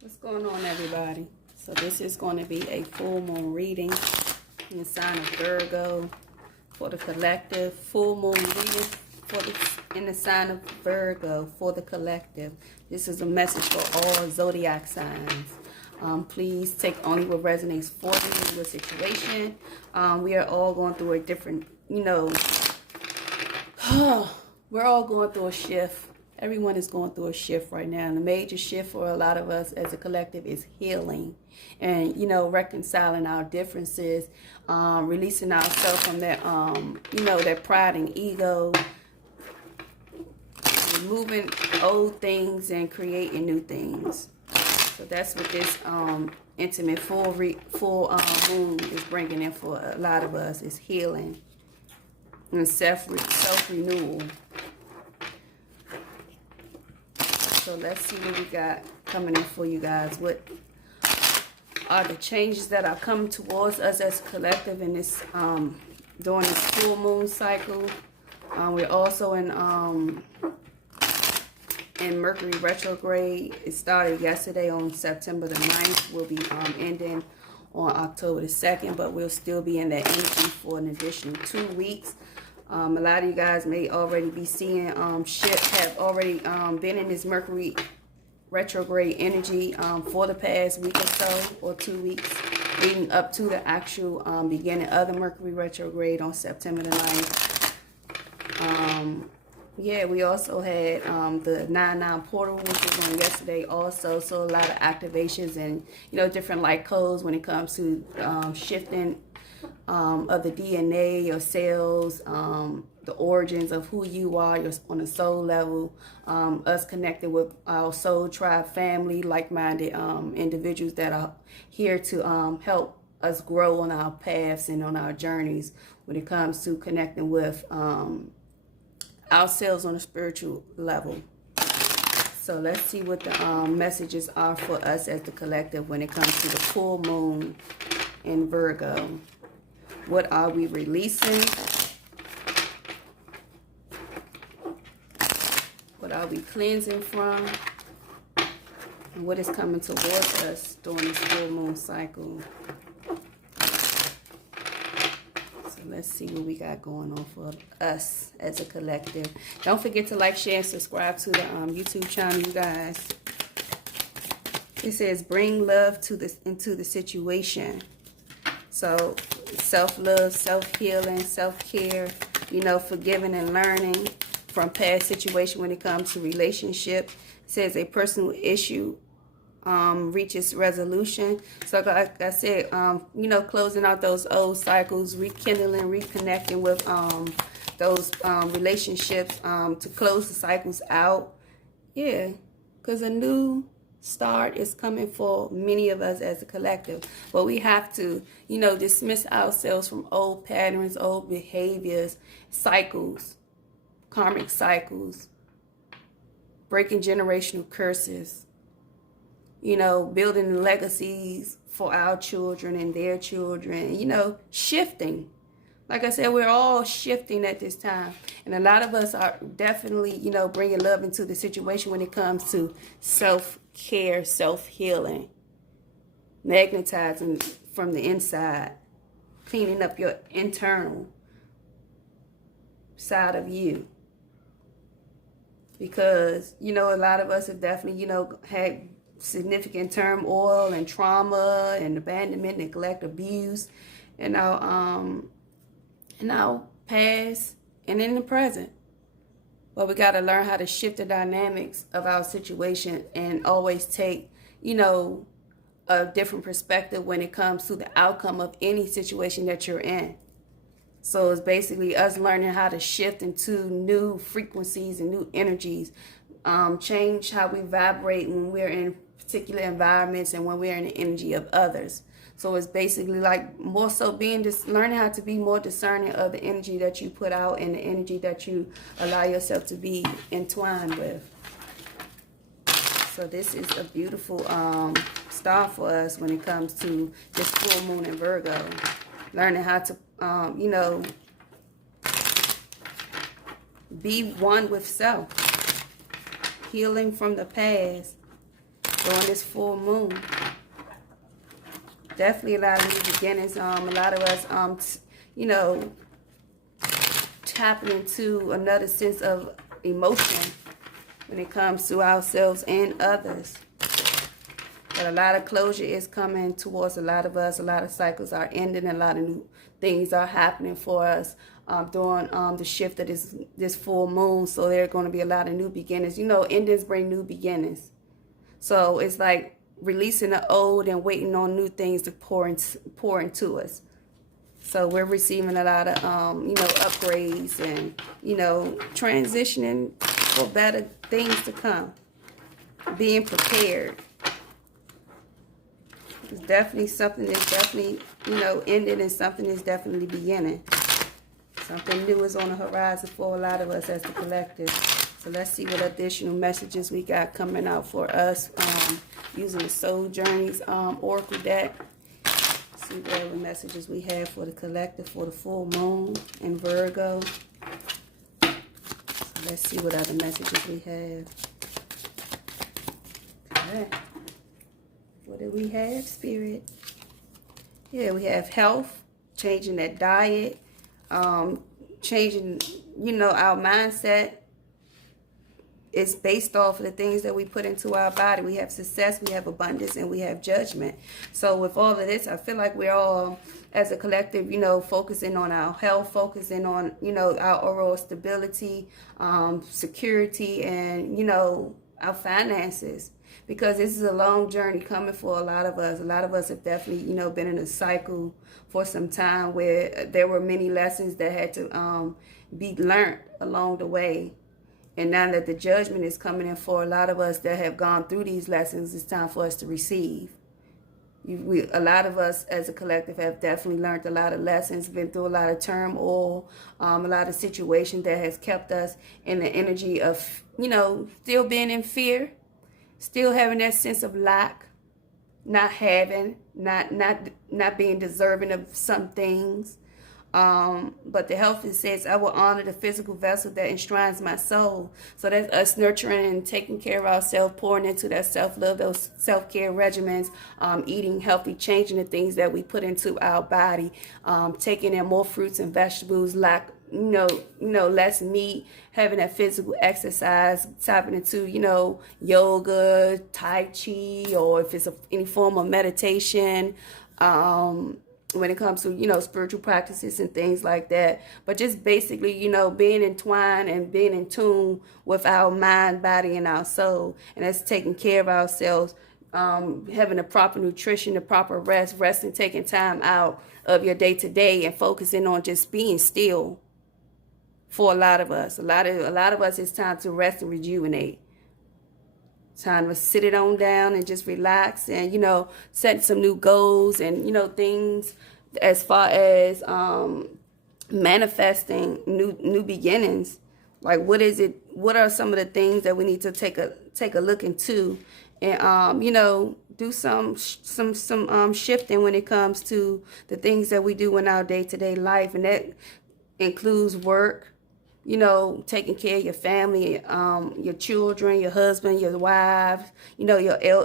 What's going on, everybody? So this is going to be a full moon reading in the sign of Virgo for the collective. Full moon reading in the sign of Virgo for the collective. This is a message for all zodiac signs. Please take only what resonates for you in your situation. We are all going through a different, we're all going through a shift. Everyone is going through a shift right now. And the major shift for a lot of us as a collective is healing and, reconciling our differences, releasing ourselves from that, that pride and ego, removing old things and creating new things. So that's what this intimate full moon is bringing in for a lot of us, is healing and self-renewal. So let's see what we got coming in for you guys. What are the changes that are coming towards us as a collective in this during this full moon cycle? We're also in Mercury retrograde. It started yesterday on September the 9th. We'll be ending on October the 2nd, but we'll still be in that energy for an additional 2 weeks. A lot of you guys may already be seeing have already been in this Mercury retrograde energy for the past week or so, or 2 weeks, leading up to the actual beginning of the Mercury retrograde on September the 9th. Yeah, we also had the 9/9 portal, which was on yesterday also. So a lot of activations and, different light codes when it comes to shifting of the DNA, your cells, the origins of who you are, on a soul level, us connected with our soul tribe family, like-minded individuals that are here to help us grow on our paths and on our journeys when it comes to connecting with ourselves on a spiritual level. So let's see what the messages are for us as the collective when it comes to the full moon in Virgo. What are we releasing? What are we cleansing from? And what is coming towards us during this full moon cycle? So let's see what we got going on for us as a collective. Don't forget to like, share, and subscribe to the YouTube channel, you guys. It says bring love into the situation. So self-love, self-healing, self-care, forgiving and learning from past situation when it comes to relationship. It says a personal issue reaches resolution. So like I said, closing out those old cycles, rekindling, reconnecting with those relationships to close the cycles out. Yeah, because a new start is coming for many of us as a collective, but we have to dismiss ourselves from old patterns, old behaviors, cycles, karmic cycles, breaking generational curses, building legacies for our children and their children, shifting. Like I said, we're all shifting at this time. And a lot of us are definitely, bringing love into the situation when it comes to self-care, self-healing, magnetizing from the inside, cleaning up your internal side of you. Because, a lot of us have definitely, had significant turmoil and trauma and abandonment, neglect, abuse, in our past and in the present. But we got to learn how to shift the dynamics of our situation and always take, a different perspective when it comes to the outcome of any situation that you're in. So it's basically us learning how to shift into new frequencies and new energies, change how we vibrate when we're in particular environments and when we're in the energy of others. So it's basically like more so learning how to be more discerning of the energy that you put out and the energy that you allow yourself to be entwined with. So this is a beautiful star for us when it comes to this full moon in Virgo. Learning how to, be one with self. Healing from the past. during this full moon. Definitely a lot of new beginnings. A lot of us, you know, tapping into another sense of emotion when it comes to ourselves and others. But a lot of closure is coming towards a lot of us. A lot of cycles are ending. A lot of new things are happening for us during the shift of this full moon. So there are going to be a lot of new beginnings. You know, endings bring new beginnings. So it's like releasing the old and waiting on new things to pour into us. So we're receiving a lot of, you know, upgrades and, you know, transitioning for better things to come. Being prepared. It's definitely something that's definitely, you know, ending, and something is definitely beginning. Something new is on the horizon for a lot of us as the collective. So let's see what additional messages we got coming out for us using the Soul Journeys Oracle deck. See what other messages we have for the collective for the full moon in Virgo. So let's see what other messages we have. Okay. What do we have, Spirit? Yeah, we have health, changing that diet, changing, you know, our mindset. It's based off of the things that we put into our body. We have success, we have abundance, and we have judgment. So with all of this, I feel like we're all, as a collective, you know, focusing on our health, focusing on, you know, our overall stability, security, and, you know, our finances. Because this is a long journey coming for a lot of us. A lot of us have definitely, you know, been in a cycle for some time where there were many lessons that had to be learned along the way. And now that the judgment is coming in for a lot of us that have gone through these lessons, it's time for us to receive. A lot of us as a collective have definitely learned a lot of lessons, been through a lot of turmoil, a lot of situations that has kept us in the energy of, you know, still being in fear, still having that sense of lack, not having, not being deserving of some things. But the health, it says, I will honor the physical vessel that enshrines my soul. So that's us nurturing and taking care of ourselves, pouring into that self-love, those self-care regimens, eating healthy, changing the things that we put into our body, taking in more fruits and vegetables, less meat, having that physical exercise, tapping into, you know, yoga, Tai Chi, or if it's any form of meditation, when it comes to, you know, spiritual practices and things like that. But just basically, you know, being entwined and being in tune with our mind, body, and our soul. And that's taking care of ourselves, having the proper nutrition, the proper rest and taking time out of your day-to-day and focusing on just being still for a lot of us. A lot of us, it's time to rest and rejuvenate. Time to sit it on down and just relax and, you know, set some new goals and, you know, things as far as manifesting new beginnings. Like, what is it? What are some of the things that we need to take a look into, and you know, do some shifting when it comes to the things that we do in our day-to-day life, and that includes work. You know, taking care of your family, your children, your husband, your wives, you know,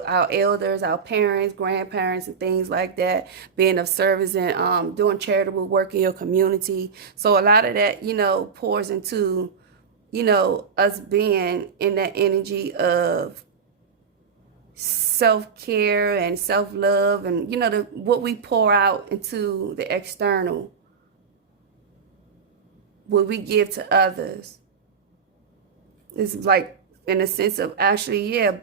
our elders, our parents, grandparents, and things like that, being of service and doing charitable work in your community. So a lot of that, you know, pours into, you know, us being in that energy of self-care and self-love, and, you know, what we pour out into the external, what we give to others. It's like, in a sense of actually, yeah,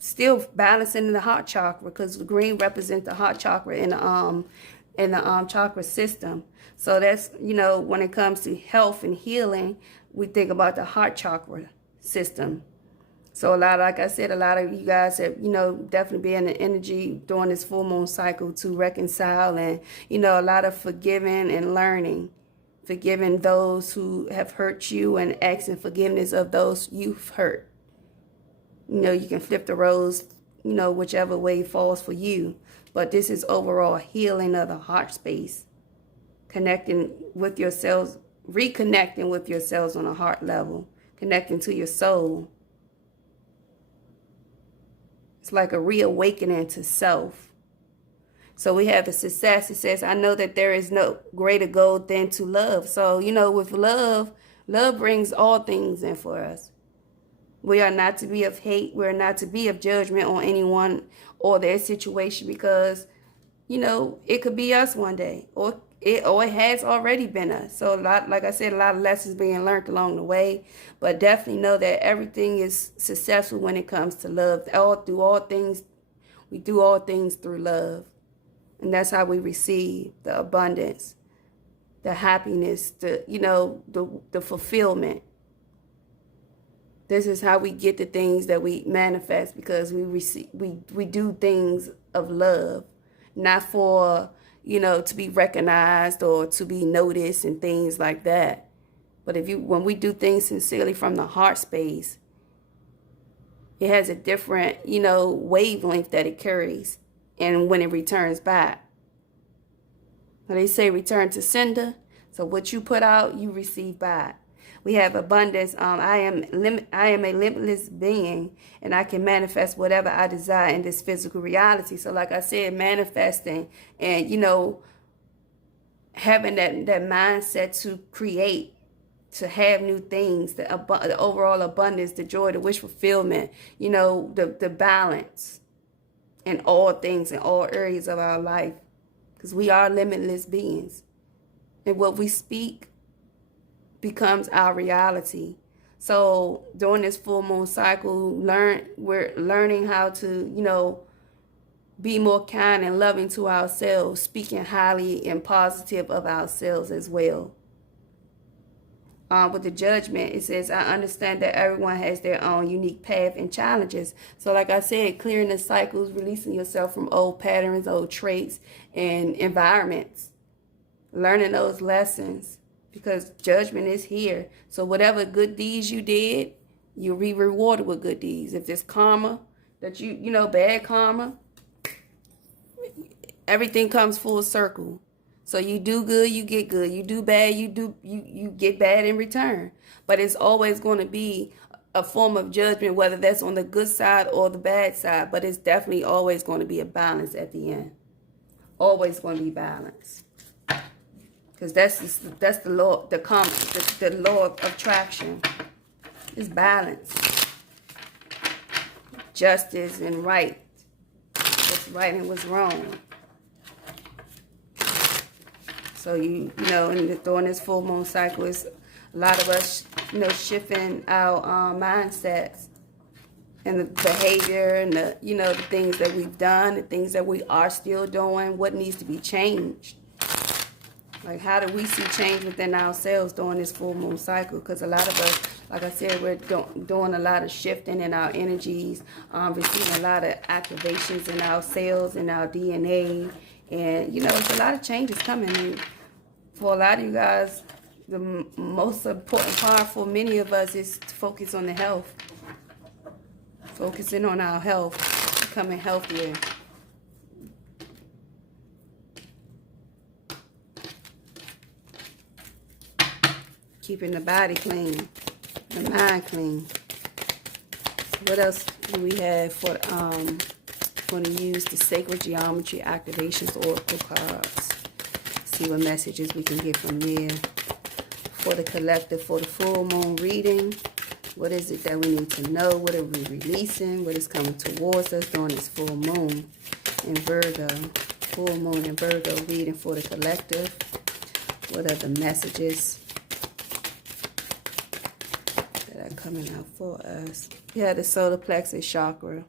still balancing the heart chakra, because the green represents the heart chakra in the chakra system. So that's, you know, when it comes to health and healing, we think about the heart chakra system. So like I said, a lot of you guys have, you know, definitely been in the energy during this full moon cycle to reconcile, and, you know, a lot of forgiving and learning. Forgiving those who have hurt you and asking forgiveness of those you've hurt. You know, you can flip the roles, you know, whichever way falls for you. But this is overall healing of the heart space. Connecting with yourselves, reconnecting with yourselves on a heart level. Connecting to your soul. It's like a reawakening to self. So we have the success. It says, I know that there is no greater goal than to love. So, you know, with love, love brings all things in for us. We are not to be of hate. We're not to be of judgment on anyone or their situation, because, you know, it could be us one day, or it has already been us. So a lot, like I said, a lot of lessons being learned along the way, but definitely know that everything is successful when it comes to love. We do all things through love. And that's how we receive the abundance, the happiness, the fulfillment. This is how we get the things that we manifest, because we do things of love, not for, to be recognized or to be noticed and things like that. But when we do things sincerely from the heart space, it has a different, wavelength that it carries, and when it returns back. Now they say return to sender. So what you put out, you receive back. We have abundance. I am a limitless being, and I can manifest whatever I desire in this physical reality. So like I said, manifesting and, having that mindset to create, to have new things, the overall abundance, the joy, the wish fulfillment, the balance in all things, in all areas of our life. Because we are limitless beings. And what we speak becomes our reality. So during this full moon cycle, we're learning how to, be more kind and loving to ourselves, speaking highly and positive of ourselves as well. With the judgment, it says, I understand that everyone has their own unique path and challenges. So like I said, clearing the cycles, releasing yourself from old patterns, old traits, and environments. Learning those lessons, because judgment is here. So whatever good deeds you did, you'll be rewarded with good deeds. If there's karma, that bad karma, everything comes full circle. So you do good, you get good. You do bad, you get bad in return. But it's always going to be a form of judgment, whether that's on the good side or the bad side. But it's definitely always going to be a balance at the end. Always going to be balance. Because that's the law, the law of attraction. It's balance. Justice and right. What's right and what's wrong. So, during this full moon cycle, it's a lot of us, shifting our mindsets and the behavior and the things that we've done, the things that we are still doing, what needs to be changed. Like, how do we see change within ourselves during this full moon cycle? Because a lot of us, like I said, we're doing a lot of shifting in our energies, receiving a lot of activations in our cells and our DNA. And, it's a lot of changes coming. And for a lot of you guys, the most important part for many of us is to focus on the health. Focusing on our health, becoming healthier. Keeping the body clean, the mind clean. What else do we have for going to use the sacred geometry activations oracle cards? See what messages we can get from there for the collective, for the full moon reading. What is it that we need to know? What are we releasing? What is coming towards us during this full moon in Virgo? Full moon in Virgo reading for the collective. What are the messages that are coming out for us? Yeah, the solar plexus chakra.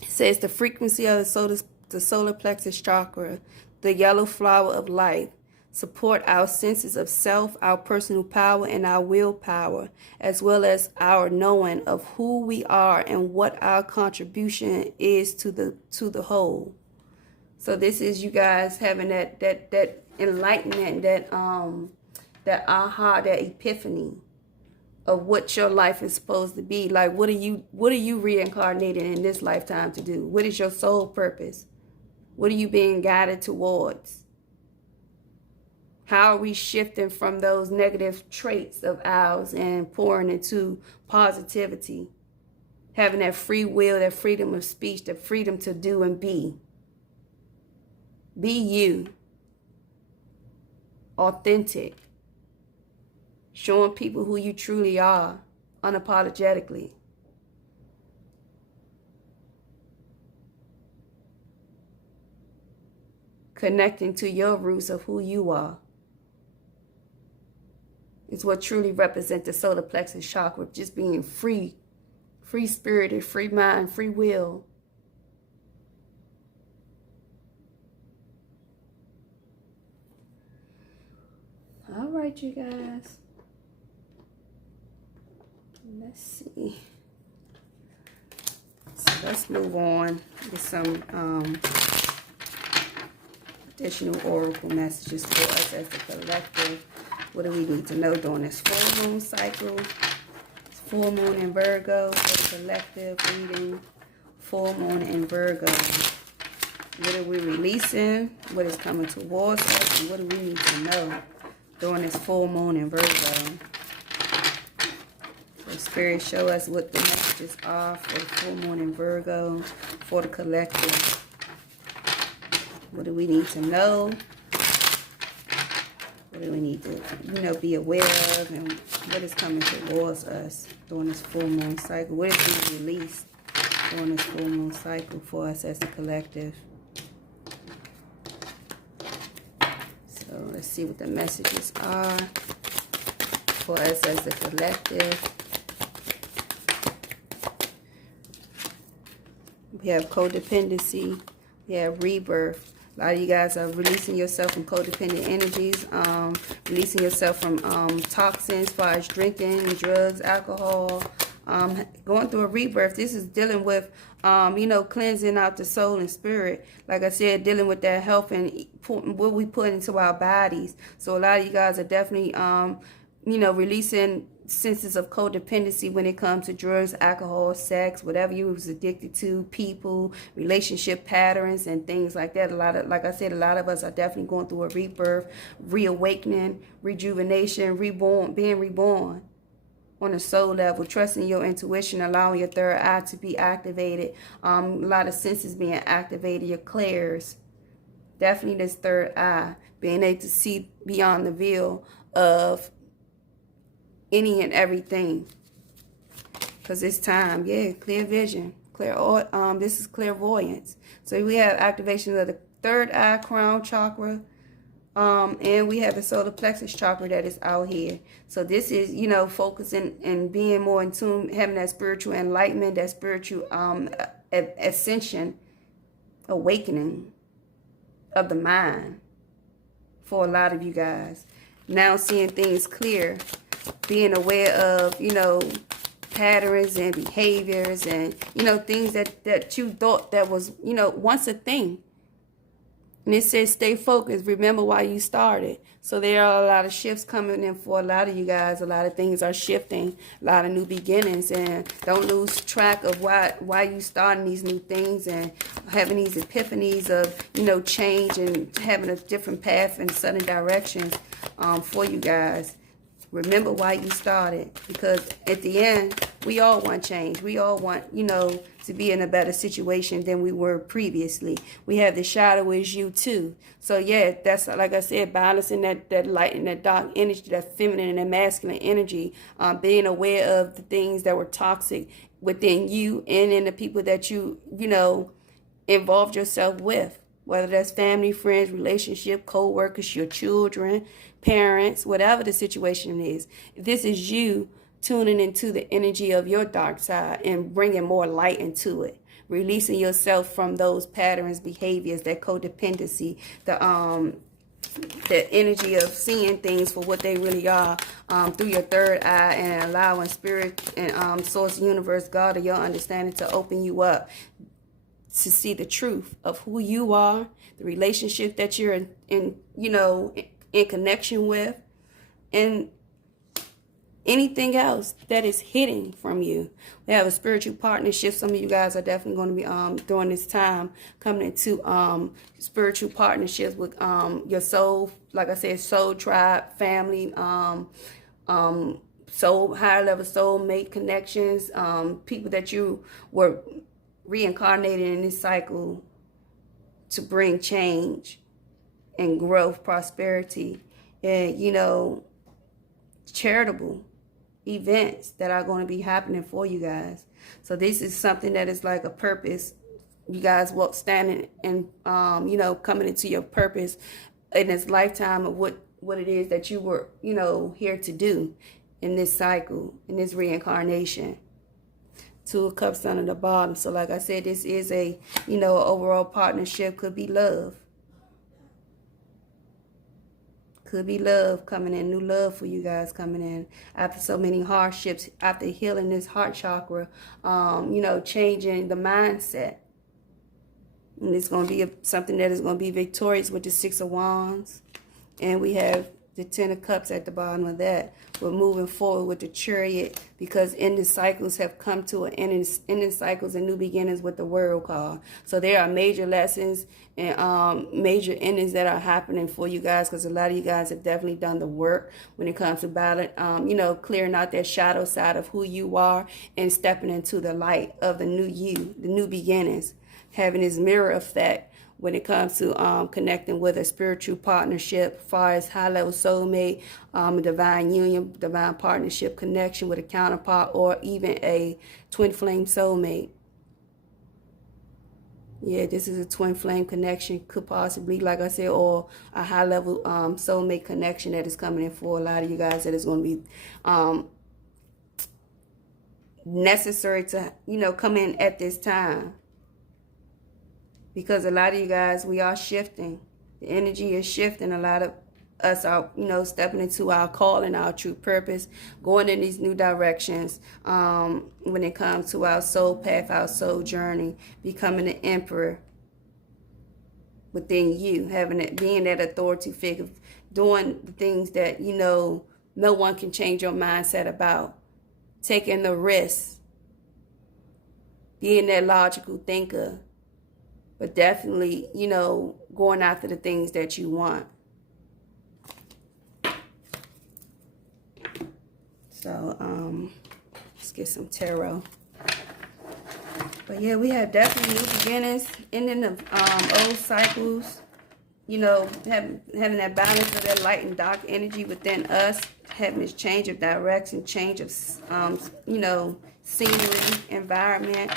It says the frequency of the solar plexus chakra, the yellow flower of life, support our senses of self, our personal power, and our willpower, as well as our knowing of who we are and what our contribution is to the whole. So this is you guys having that enlightenment, that aha, that epiphany of what your life is supposed to be. Like, what are you reincarnated in this lifetime to do? What is your soul purpose? What are you being guided towards? How are we shifting from those negative traits of ours and pouring into positivity? Having that free will, that freedom of speech, the freedom to do and be. Be you. Authentic. Showing people who you truly are, unapologetically. Connecting to your roots of who you are. It's what truly represents the solar plexus chakra, just being free. Free-spirited, free mind, free will. All right, you guys. Let's see. So let's move on with some additional oracle messages for us as the collective. What do we need to know during this full moon cycle? It's full moon in Virgo for the collective reading. Full moon in Virgo. What are we releasing? What is coming towards us? And what do we need to know during this full moon in Virgo? So Spirit, show us what the messages are for the full moon in Virgo for the collective. What do we need to know? What do we need to, be aware of? And what is coming towards us during this full moon cycle? What is being released during this full moon cycle for us as a collective? So let's see what the messages are for us as a collective. We have codependency. We have rebirth. A lot of you guys are releasing yourself from codependent energies, releasing yourself from toxins as far as drinking, drugs, alcohol, going through a rebirth. This is dealing with, cleansing out the soul and spirit. Like I said, dealing with that health and what we put into our bodies. So a lot of you guys are definitely, releasing senses of codependency when it comes to drugs, alcohol, sex, whatever you was addicted to, people, relationship patterns, and things like that. Like I said, a lot of us are definitely going through a rebirth, reawakening, rejuvenation, being reborn on a soul level, trusting your intuition, allowing your third eye to be activated. A lot of senses being activated, your clairs. Definitely this third eye, being able to see beyond the veil of any and everything, because it's time. Clear vision, this is clairvoyance. So we have activation of the third eye, crown chakra, and we have the solar plexus chakra that is out here. So this is, focusing and being more in tune, having that spiritual enlightenment, that spiritual ascension, awakening of the mind for a lot of you guys. Now seeing things clear, being aware of, patterns and behaviors and, things that you thought that was, once a thing. And it says stay focused. Remember why you started. So there are a lot of shifts coming in for a lot of you guys. A lot of things are shifting. A lot of new beginnings. And don't lose track of why you starting these new things and having these epiphanies of, change and having a different path and sudden directions for you guys. Remember why you started, because at the end, we all want change. We all want, to be in a better situation than we were previously. We have the shadow is you too. So yeah, that's, like I said, balancing that light and that dark energy, that feminine and that masculine energy, being aware of the things that were toxic within you and in the people that you involved yourself with. Whether that's family, friends, relationship, co-workers, your children, parents, whatever the situation is. This is you tuning into the energy of your dark side and bringing more light into it. Releasing yourself from those patterns, behaviors, that codependency, the energy of seeing things for what they really are through your third eye, and allowing spirit and source, universe, God, or your understanding to open you up to see the truth of who you are, the relationship that you're in connection with, and anything else that is hidden from you. We have a spiritual partnership. Some of you guys are definitely going to be during this time coming into spiritual partnerships with your soul, like I said, soul tribe, family, higher level soulmate connections, people that you were reincarnated in this cycle to bring change and growth, prosperity, and, you know, charitable events that are going to be happening for you guys. So this is something that is like a purpose. You guys walk standing and, you know, coming into your purpose in this lifetime of what it is that you were, you know, here to do in this cycle, in this reincarnation. Two of Cups down at the bottom. So like I said, this is a, you know, overall partnership. Could be love. Could be love coming in, new love for you guys coming in after so many hardships, after healing this heart chakra, you know, changing the mindset. And it's going to be something that is going to be victorious with the Six of Wands. And we have the Ten of Cups at the bottom of that. We're moving forward with the Chariot because ending cycles have come to an end. Ending cycles and new beginnings with the World card. So there are major lessons and major endings that are happening for you guys because a lot of you guys have definitely done the work when it comes to you know, clearing out that shadow side of who you are and stepping into the light of the new you, the new beginnings, having this mirror effect when it comes to connecting with a spiritual partnership, as far as high-level soulmate, divine union, divine partnership connection with a counterpart, or even a twin flame soulmate. Yeah, this is a twin flame connection. Could possibly, like I said, or a high-level soulmate connection that is coming in for a lot of you guys that is going to be necessary to, you know, come in at this time. Because a lot of you guys, we are shifting. The energy is shifting. A lot of us are, you know, stepping into our calling, our true purpose, going in these new directions when it comes to our soul path, our soul journey, becoming an emperor within you, being that authority figure, doing the things that, you know, no one can change your mindset about, taking the risk, being that logical thinker, but definitely, you know, going after the things that you want. So, let's get some tarot. But yeah, we have definitely new beginnings, ending of old cycles. You know, having that balance of that light and dark energy within us, having this change of direction, change of, you know, scenery, environment,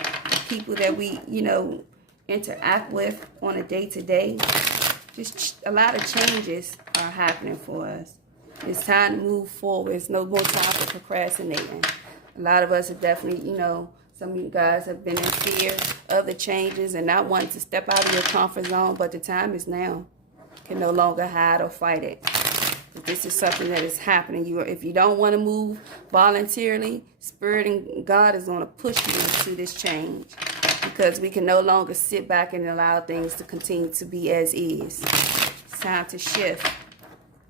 people that we, you know, interact with on a day-to-day. Just a lot of changes are happening for us. It's time to move forward. It's no more time for procrastinating. A lot of us are definitely, you know, some of you guys have been in fear of the changes and not wanting to step out of your comfort zone, but the time is now. You can no longer hide or fight it. But this is something that is happening. If you don't want to move voluntarily, Spirit and God is going to push you into this change. Because we can no longer sit back and allow things to continue to be as is. It's time to shift.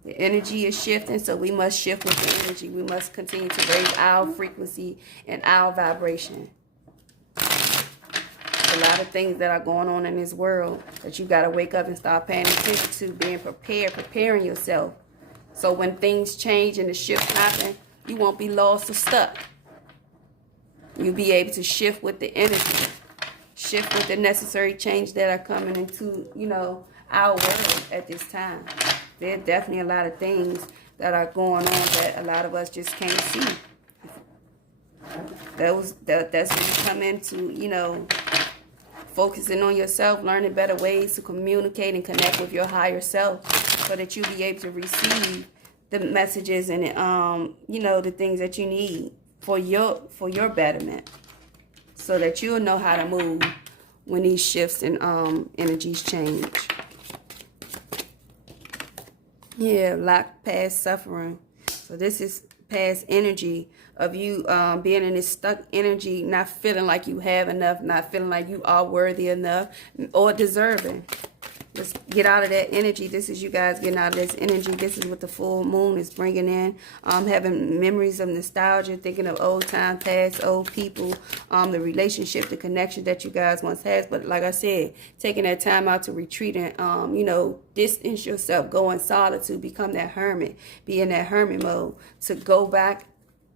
The energy is shifting, so we must shift with the energy. We must continue to raise our frequency and our vibration. There's a lot of things that are going on in this world that you got to wake up and start paying attention to, being prepared, preparing yourself. So when things change and the shifts happen, you won't be lost or stuck. You'll be able to shift with the energy. Shift with the necessary change that are coming into, you know, our world at this time. There are definitely a lot of things that are going on that a lot of us just can't see. That's when you come into, you know, focusing on yourself, learning better ways to communicate and connect with your higher self so that you'll be able to receive the messages and, you know, the things that you need for your betterment. So that you'll know how to move when these shifts and energies change. Yeah, lack, past suffering. So this is past energy of you being in this stuck energy, not feeling like you have enough, not feeling like you are worthy enough or deserving. Let's get out of that energy. This is you guys getting out of this energy. This is what the full moon is bringing in. Having memories of nostalgia, thinking of old time, past, old people, the relationship, the connection that you guys once had. But like I said, taking that time out to retreat and, you know, distance yourself, go in solitude, become that hermit, be in that hermit mode, to go back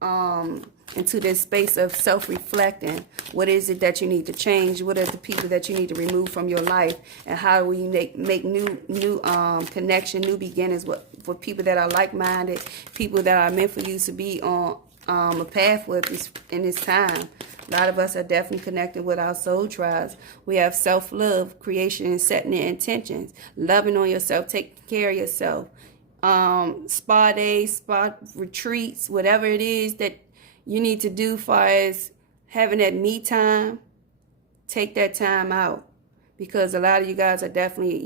into this space of self-reflecting. What is it that you need to change? What are the people that you need to remove from your life? And how will you make new connection, new beginnings with people that are like-minded, people that are meant for you to be on a path with in this time. A lot of us are definitely connected with our soul tribes. We have self-love, creation, and setting the intentions. Loving on yourself, taking care of yourself. Spa days, spa retreats, whatever it is that you need to do, far as having that me time, take that time out, because a lot of you guys are definitely,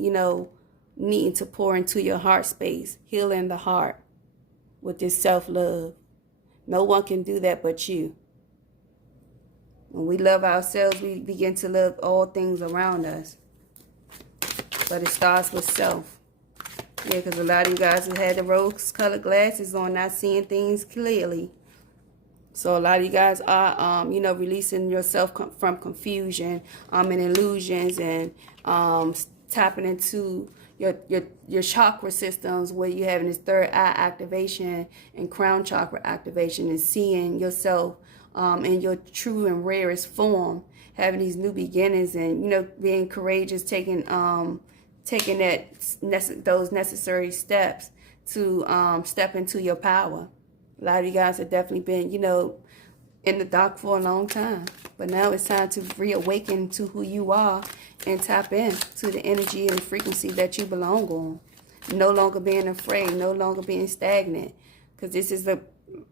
needing to pour into your heart space, healing the heart with this self-love. No one can do that but you. When we love ourselves, we begin to love all things around us. But it starts with self. Yeah, because a lot of you guys have had the rose-colored glasses on, not seeing things clearly. So a lot of you guys are, releasing yourself from confusion and illusions, and tapping into your chakra systems, where you're having this third eye activation and crown chakra activation, and seeing yourself in your true and rarest form, having these new beginnings, and being courageous, taking those necessary steps to step into your power. A lot of you guys have definitely been, in the dark for a long time. But now it's time to reawaken to who you are and tap into the energy and the frequency that you belong on. No longer being afraid, no longer being stagnant. Because this is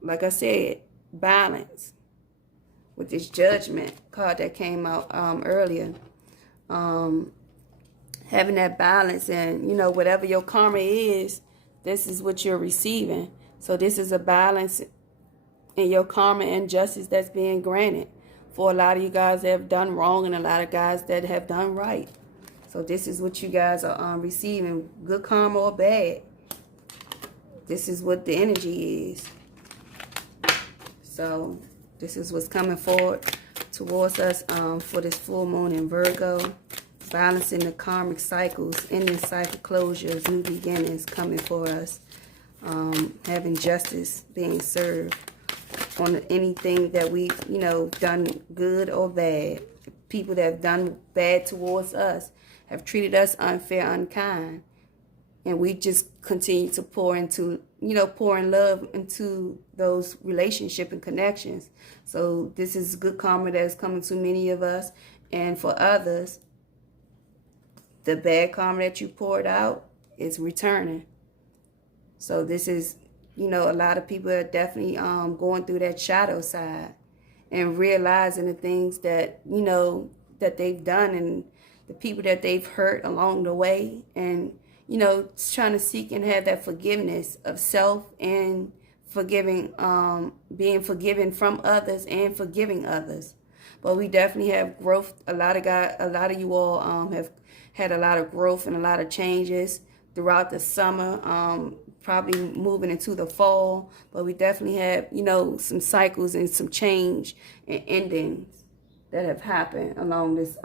like I said, balance. With this Judgment card that came out earlier. Having that balance, and, whatever your karma is, this is what you're receiving. So this is a balance in your karma and justice that's being granted for a lot of you guys that have done wrong, and a lot of guys that have done right. So this is what you guys are receiving, good karma or bad. This is what the energy is. So this is what's coming forward towards us for this full moon in Virgo. Balancing the karmic cycles, ending cycle closures, new beginnings coming for us. Having justice being served on anything that we've, done good or bad. People that have done bad towards us have treated us unfair, unkind. And we just continue to pour in love into those relationship and connections. So this is good karma that is coming to many of us. And for others, the bad karma that you poured out is returning. So this is, a lot of people are definitely going through that shadow side and realizing the things that, that they've done, and the people that they've hurt along the way, and, trying to seek and have that forgiveness of self, and forgiving, being forgiven from others and forgiving others. But we definitely have growth. A lot of you all have had a lot of growth and a lot of changes throughout the summer, probably moving into the fall. But we definitely have, some cycles and some change and endings that have happened along this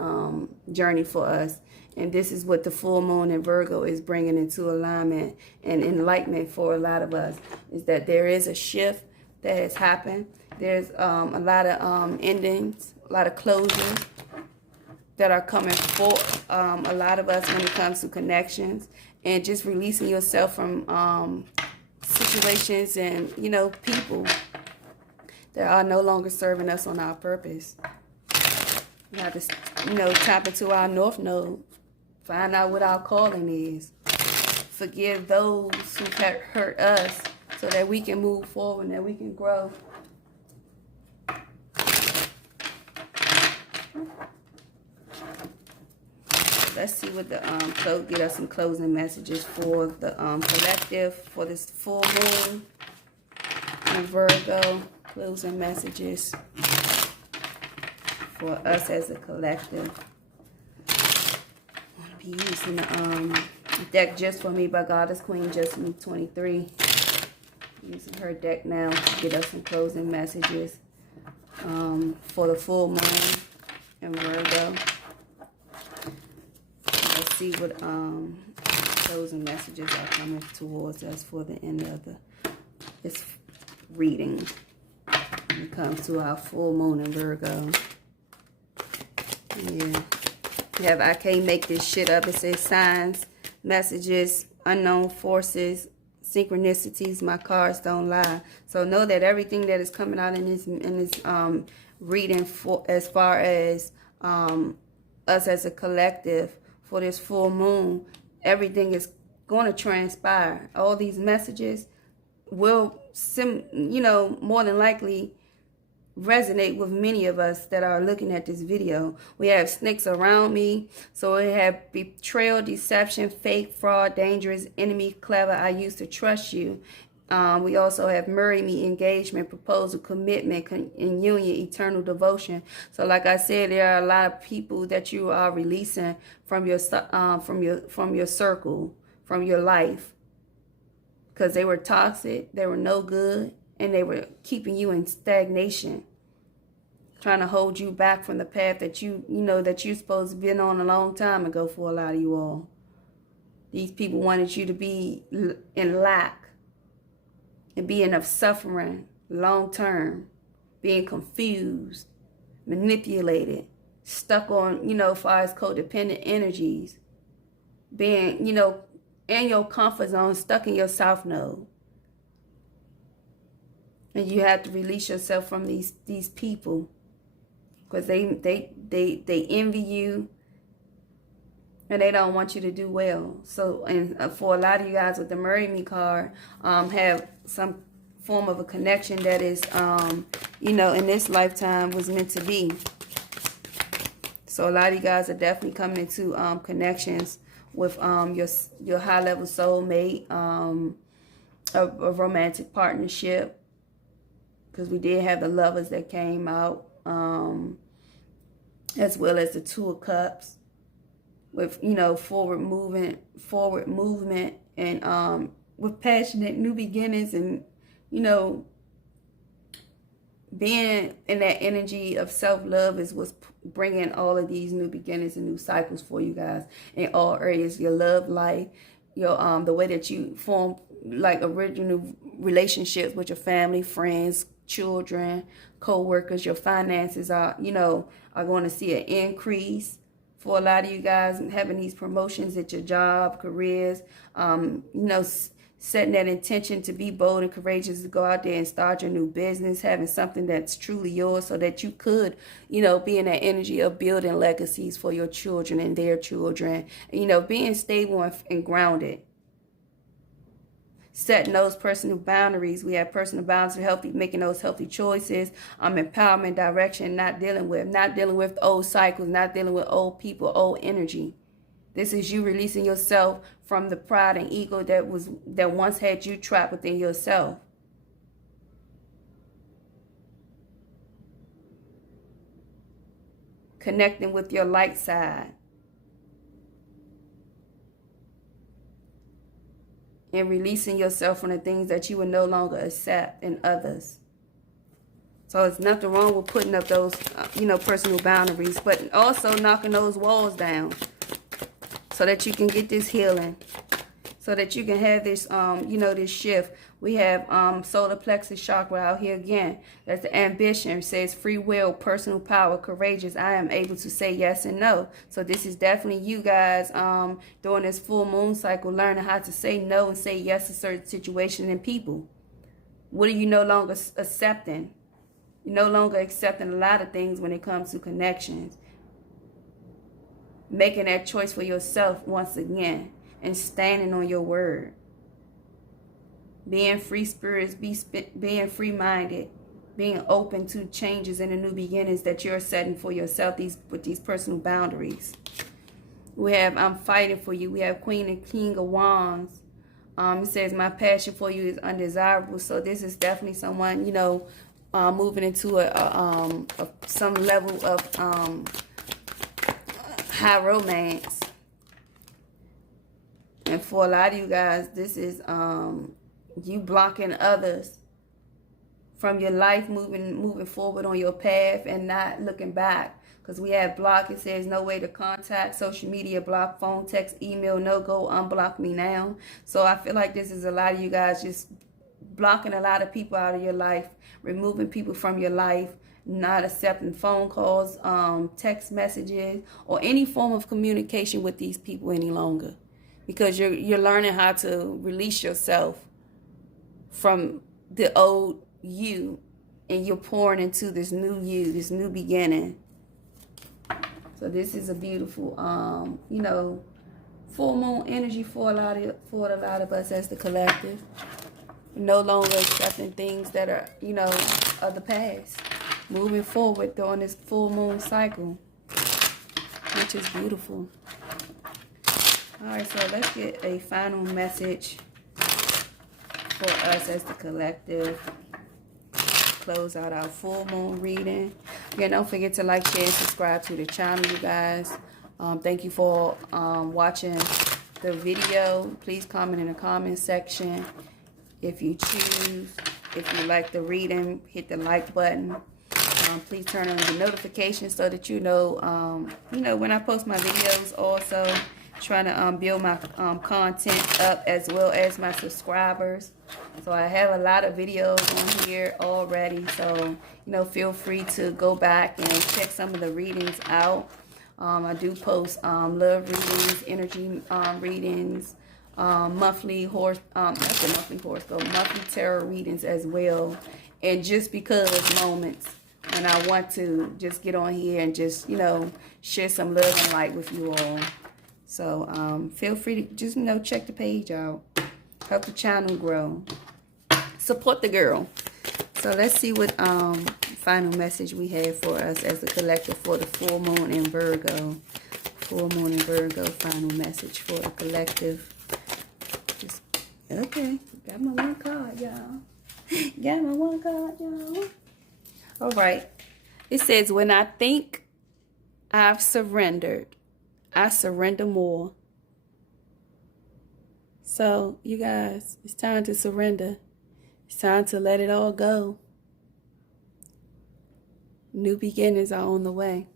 journey for us. And this is what the full moon in Virgo is bringing into alignment and enlightenment for a lot of us, is that there is a shift that has happened. There's a lot of endings, a lot of closures that are coming for a lot of us when it comes to connections, and just releasing yourself from situations and, people that are no longer serving us on our purpose. We have to, tap into our North Node, find out what our calling is, forgive those who hurt us so that we can move forward and that we can grow. Let's see what the get us some closing messages for the collective for this full moon in Virgo. Closing messages for us as a collective. I'm going to be using the deck Just For Me by Goddess Queen Just Me 23. Using her deck now to get us some closing messages for the full moon in Virgo. Let's see what closing messages are coming towards us for the end of this reading. when it comes to our full moon in Virgo. Yeah. We have I can't make this shit up. It says signs, messages, unknown forces, synchronicities. My cards don't lie. So know that everything that is coming out in this reading for as far as us as a collective for this full moon, everything is going to transpire. All these messages will more than likely resonate with many of us that are looking at this video. We have snakes around me. So we have betrayal, deception, fake, fraud, dangerous, enemy, clever, I used to trust you. We also have marry me, engagement, proposal, commitment, in union, eternal devotion. So like I said, there are a lot of people that you are releasing from your circle, from your life, because they were toxic, they were no good, and they were keeping you in stagnation, trying to hold you back from the path that that you're supposed to have been on a long time ago for a lot of you all. These people wanted you to be in lack and being of suffering long term, being confused, manipulated, stuck on, as far as codependent energies, being, in your comfort zone, stuck in your south node. And you have to release yourself from these people, because they envy you and they don't want you to do well. So, and for a lot of you guys with the Marry Me card, have some form of a connection that is, in this lifetime was meant to be. So a lot of you guys are definitely coming into connections with your high level soulmate, a romantic partnership. Because we did have the Lovers that came out, as well as the Two of Cups, with forward movement, and with passionate new beginnings, and being in that energy of self-love is what's bringing all of these new beginnings and new cycles for you guys in all areas. Your love life, your the way that you form like original relationships with your family, friends, children, co-workers. Your finances are going to see an increase for a lot of you guys, having these promotions at your job, careers, setting that intention to be bold and courageous, to go out there and start your new business, having something that's truly yours, so that you could, be in that energy of building legacies for your children and their children, being stable and grounded. Setting those personal boundaries. We have personal boundaries for healthy, making those healthy choices. Empowerment, direction, not dealing with old cycles, not dealing with old people, old energy. This is you releasing yourself from the pride and ego that once had you trapped within yourself. Connecting with your light side. And releasing yourself from the things that you would no longer accept in others. So there's nothing wrong with putting up those, personal boundaries, but also knocking those walls down so that you can get this healing, so that you can have this, this shift. We have solar plexus chakra out here again. That's the ambition. It says free will, personal power, courageous. I am able to say yes and no. So this is definitely you guys during this full moon cycle, learning how to say no and say yes to certain situations and people. What are you no longer accepting? You're no longer accepting a lot of things when it comes to connections. Making that choice for yourself once again and standing on your word. Being free spirits, being free-minded, being open to changes and the new beginnings that you're setting for yourself with these personal boundaries. We have I'm fighting for you. We have Queen and King of Wands. It says my passion for you is undesirable. So this is definitely someone, moving into some level of high romance. And for a lot of you guys, this is you blocking others from your life, moving forward on your path and not looking back. Because we have block. It says no way to contact, social media block, phone, text, email, no go, unblock me now. So I feel like this is a lot of you guys just blocking a lot of people out of your life, removing people from your life, not accepting phone calls, text messages, or any form of communication with these people any longer, because you're learning how to release yourself from the old you, and you're pouring into this new you, this new beginning. So this is a beautiful, you know, full moon energy for a lot of us as the collective. No longer accepting things that are, you know, of the past. Moving forward during this full moon cycle, which is beautiful. All right, so let's get a final message for us as the collective. Close out our full moon reading. Again, don't forget to like, share, and subscribe to the channel, you guys. Thank you for watching the video. Please comment in the comment section if you choose. If you like the reading, hit the like button. Please turn on the notifications so that you know when I post my videos. Also, trying to build my content up as well as my subscribers. So I have a lot of videos on here already. So, you know, feel free to go back and check some of the readings out. I do post love readings, energy readings, monthly monthly tarot readings as well. And just because moments when I want to just get on here and just, you know, share some love and light with you all. So feel free to just, you know, check the page out. Help the channel grow. Support the girl. So let's see what final message we have for us as a collective for the full moon in Virgo. Full moon in Virgo, final message for the collective. Just, okay, got my one card, y'all. Got my one card, y'all. All right. It says, when I think I've surrendered, I surrender more. So, you guys, it's time to surrender. It's time to let it all go. New beginnings are on the way.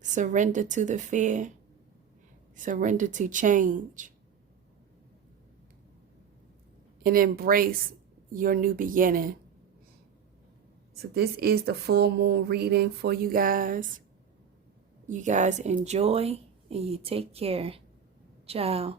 Surrender to the fear. Surrender to change. And embrace your new beginning. So this is the full moon reading for you guys. You guys enjoy and you take care. Ciao.